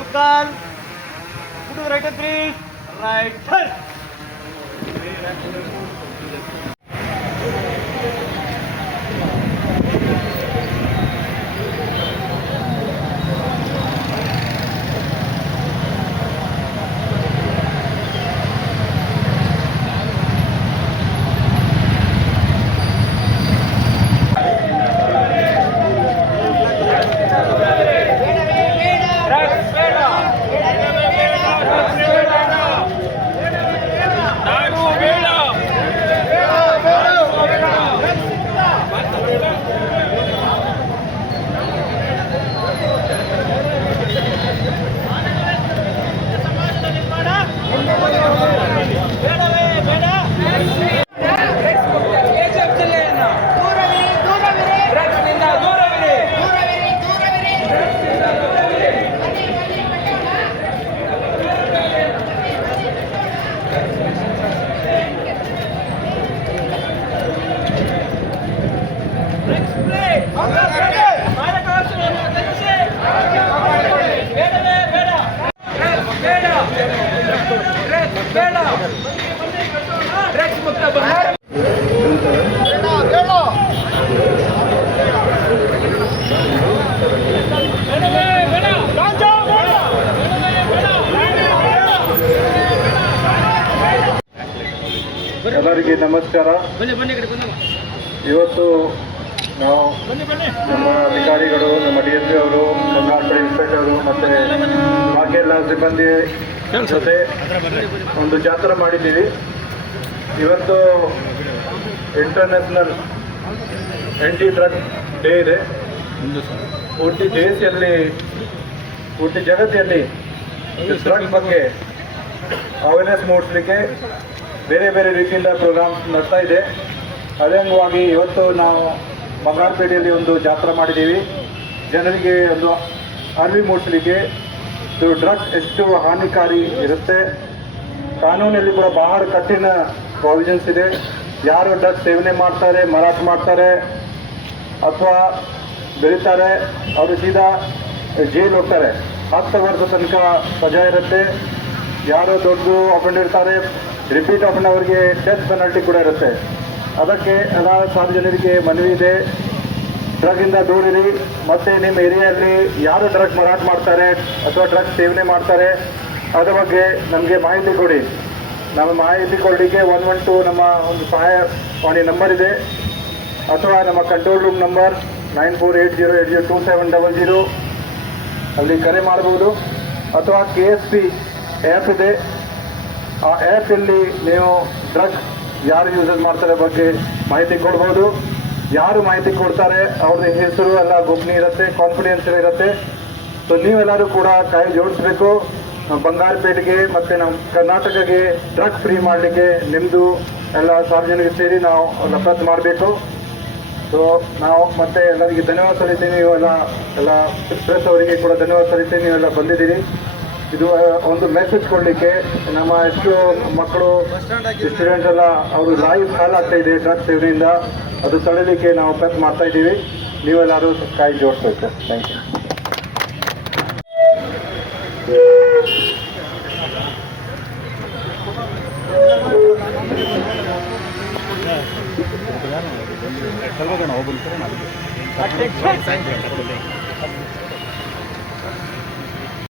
Alkal. Put to the right hand, please. Right hand. ಎಲ್ಲರಿಗೆ ನಮಸ್ಕಾರ. ಇವತ್ತು ನಾವು ನಮ್ಮ ಅಧಿಕಾರಿಗಳು, ನಮ್ಮ DSP ಅವರು, ಕರ್ನಾಟಕ ಇನ್ಸ್ಪೆಕ್ಟರು ಮತ್ತು ಬಾಕಿ ಎಲ್ಲ ಸಿಬ್ಬಂದಿ ಜೊತೆ ಒಂದು ಜಾತ್ರೆ ಮಾಡಿದ್ದೀವಿ. ಇವತ್ತು ಇಂಟರ್ನ್ಯಾಷನಲ್ ಆ್ಯಂಟಿ ಡ್ರಗ್ ಡೇ ಇದೆ. ಪೂರ್ತಿ ದೇಶದಲ್ಲಿ, ಪೂರ್ತಿ ಜಗತ್ತಿನಲ್ಲಿ ಡ್ರಗ್ ಬಗ್ಗೆ ಅವೇರ್ನೆಸ್ ಮೂಡಿಸಲಿಕ್ಕೆ ಬೇರೆ ಬೇರೆ ರೀತಿಯಿಂದ ಪ್ರೋಗ್ರಾಮ್ ನಡೆಸ್ತಾ ಇದೆ. ಅದೇ ಅಂಗವಾಗಿ ಇವತ್ತು ನಾವು ಬಂಗಾರಪೇಟೆಯಲ್ಲಿ ಒಂದು ಜಾತ್ರೆ ಮಾಡಿದ್ದೀವಿ. ಜನರಿಗೆ ಒಂದು ಅರಿವು ಮೂಡಿಸಲಿಕ್ಕೆ ಡ್ರಗ್ಸ್ ಎಷ್ಟು ಹಾನಿಕಾರಿ ಇರುತ್ತೆ, ಕಾನೂನಲ್ಲಿ ಕೂಡ ಬಹಳ ಕಠಿಣ ಪ್ರಾವಿಷನ್ಸ್ ಇದೆ. ಯಾರು ಡ್ರಗ್ಸ್ ಸೇವನೆ ಮಾಡ್ತಾರೆ, ಮಾರಾಟ ಮಾಡ್ತಾರೆ ಅಥವಾ ಬೆಳೀತಾರೆ ಅವರು ಸೀದಾ ಜೈಲು ಹೋಗ್ತಾರೆ. 10 ವರ್ಷ ತನಕ ಸಜಾ ಇರುತ್ತೆ. ಯಾರು ದೊಡ್ಡ ಅಫೆಂಡರ್ ಇರ್ತಾರೆ, ರಿಪೀಟ್ ಅಫೆಂಡ್ ಅವರಿಗೆ ಡೆತ್ ಪೆನಾಲ್ಟಿ ಕೂಡ ಇರುತ್ತೆ. ಅದಕ್ಕೆ ಎಲ್ಲ ಸಾರ್ವಜನಿಕರಿಗೆ ಮನವಿ ಇದೆ, ಡ್ರಗ್ಗಿಂದ ದೂರಿರಿ. ಮತ್ತು ನಿಮ್ಮ ಏರಿಯಾದಲ್ಲಿ ಯಾರು ಡ್ರಗ್ ಮಾರಾಟ ಮಾಡ್ತಾರೆ ಅಥವಾ ಡ್ರಗ್ ಸೇವನೆ ಮಾಡ್ತಾರೆ ಅದರ ಬಗ್ಗೆ ನಮಗೆ ಮಾಹಿತಿ ಕೊಡಿ. ನಮ್ಮ ಮಾಹಿತಿ ಕೊಡಲಿಕ್ಕೆ 112 ನಮ್ಮ ಒಂದು ಸಹಾಯವಾಣಿ ನಂಬರ್ ಇದೆ, ಅಥವಾ ನಮ್ಮ ಕಂಟ್ರೋಲ್ ರೂಮ್ ನಂಬರ್ 9480802700 ಅಲ್ಲಿ ಕರೆ ಮಾಡಬಹುದು. ಅಥವಾ KSP ಆ್ಯಪ್ ಇದೆ, ಆ ಆ್ಯಪಲ್ಲಿ ನೀವು ಡ್ರಗ್ ಯಾರು ಯೂಸಸ್ ಮಾಡ್ತಾರೆ ಬಗ್ಗೆ ಮಾಹಿತಿ ಕೊಡ್ಬೋದು. ಯಾರು ಮಾಹಿತಿ ಕೊಡ್ತಾರೆ ಅವ್ರದ್ದು ಹೆಸರು ಎಲ್ಲ ಗೋಪನೀಯ ಇರುತ್ತೆ, ಕಾನ್ಫಿಡೆನ್ಷಿಯಲ್ ಇರುತ್ತೆ. ಸೊ ನೀವೆಲ್ಲರೂ ಕೂಡ ಕೈ ಜೋಡಿಸ್ಬೇಕು. ಬಂಗಾರಪೇಟೆಗೆ ಮತ್ತು ನಮ್ಮ ಕರ್ನಾಟಕಕ್ಕೆ ಡ್ರಗ್ ಫ್ರೀ ಮಾಡಲಿಕ್ಕೆ ನಿಮ್ಮದು ಎಲ್ಲ ಸಾರ್ವಜನಿಕರು ಸೇರಿ ನಾವು ಪ್ರಯತ್ನ ಮಾಡಬೇಕು. ಸೊ ನಾವು ಮತ್ತೆ ಎಲ್ಲರಿಗೆ ಧನ್ಯವಾದ ಸಲ್ಲಿಸ್ತೀನಿ. ಎಲ್ಲ ಪ್ರೆಸ್ ಅವರಿಗೆ ಕೂಡ ಧನ್ಯವಾದ ಸಲ್ಲಿಸ್ತೀನಿ, ನೀವೆಲ್ಲ ಬಂದಿದ್ದೀರಿ. ಇದು ಒಂದು ಮೆಸೇಜ್ ಕೊಡಲಿಕ್ಕೆ ನಮ್ಮ ಎಷ್ಟು ಮಕ್ಕಳು ಸ್ಟೂಡೆಂಟ್ಸ್ ಎಲ್ಲ ಅವರು ಲೈಫ್ ಹಾಲ್ ಆಗ್ತಾ ಇದೆ ಡ್ರಗ್ಸ್ ಸೇವನೆಯಿಂದ, ಅದು ತಡೆಯಲಿಕ್ಕೆ ನಾವು ಪ್ರಯತ್ನ ಮಾಡ್ತಾ ಇದ್ದೀವಿ. ನೀವೆಲ್ಲರೂ ಕೈ ಜೋಡಿಸ್ಬೇಕು. Thank you.